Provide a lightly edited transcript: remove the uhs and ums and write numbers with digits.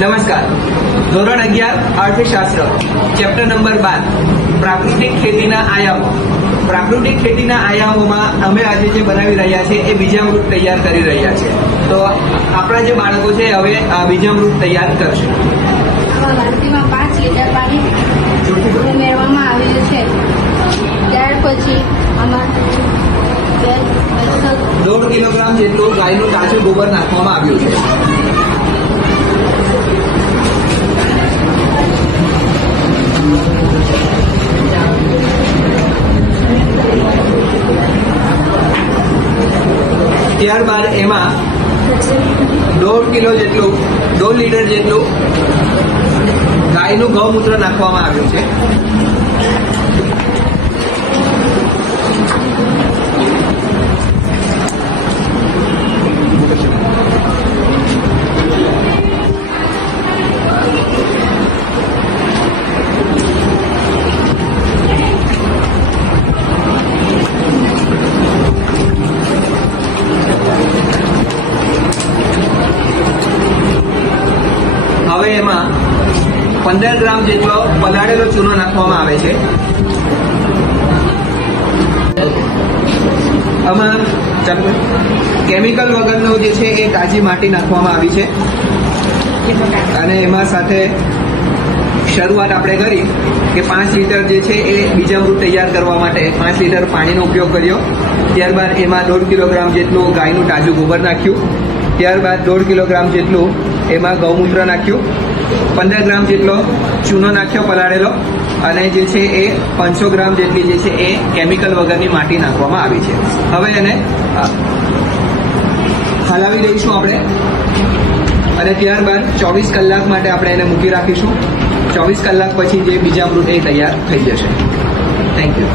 નમસ્કાર. ધોરણ 11 અર્થશાસ્ત્ર ચેપ્ટર નંબર 12 પ્રાકૃતિક ખેતીના આયામો. પ્રાકૃતિક ખેતીના આયામોમાં અમે આજે જે બનાવી રહ્યા છે એ બીજામૃત તૈયાર કરી રહ્યા છે. તો આપણા જે બાળકો છે હવે આ બીજામૃત તૈયાર કરશે. આવા વાલતીમાં 5 લીટર પાણી ઉમેરવામાં આવેલું છે. ત્યાર પછી આમાં 1.5 કિલોગ્રામ જેટલું ગાયનું તાજું ગોબર નાખવામાં આવ્યું છે. ત્યારબાદ એમાં 1.5 કિલો જેટલું 1.5 લીટર જેટલું ગાયનું ગૌમૂત્ર નાખવામાં આવ્યું છે. હવે એમાં 15 ગ્રામ જેટલો પલાળેલો ચૂનો નાખવામાં આવે છે. આમાં કેમિકલ વગરનું જે છે એ તાજી માટી નાખવામાં આવી છે અને એમાં સાથે શરૂઆત આપણે કરી કે 5 લીટર જે છે એ બીજામૃત તૈયાર કરવા માટે 5 લીટર પાણીનો ઉપયોગ કર્યો. ત્યારબાદ એમાં 1.5 કિલોગ્રામ જેટલું ગાયનું તાજું ગોબર નાખ્યું. ત્યારબાદ 1.5 કિલોગ્રામ જેટલું એમાં ગૌમૂત્ર નાખ્યું. 15 ગ્રામ જેટલો ચૂનો નાખ્યો પલાળેલો અને જે છે એ 500 ગ્રામ જેટલી જે છે એ કેમિકલ વગરની માટી નાખવામાં આવી છે. હવે એને હલાવી દઈશું આપણે અને ત્યારબાદ 24 કલાક માટે આપણે એને મૂકી રાખીશું. 24 કલાક પછી જે બીજામૃત એ તૈયાર થઈ જશે. Thank you.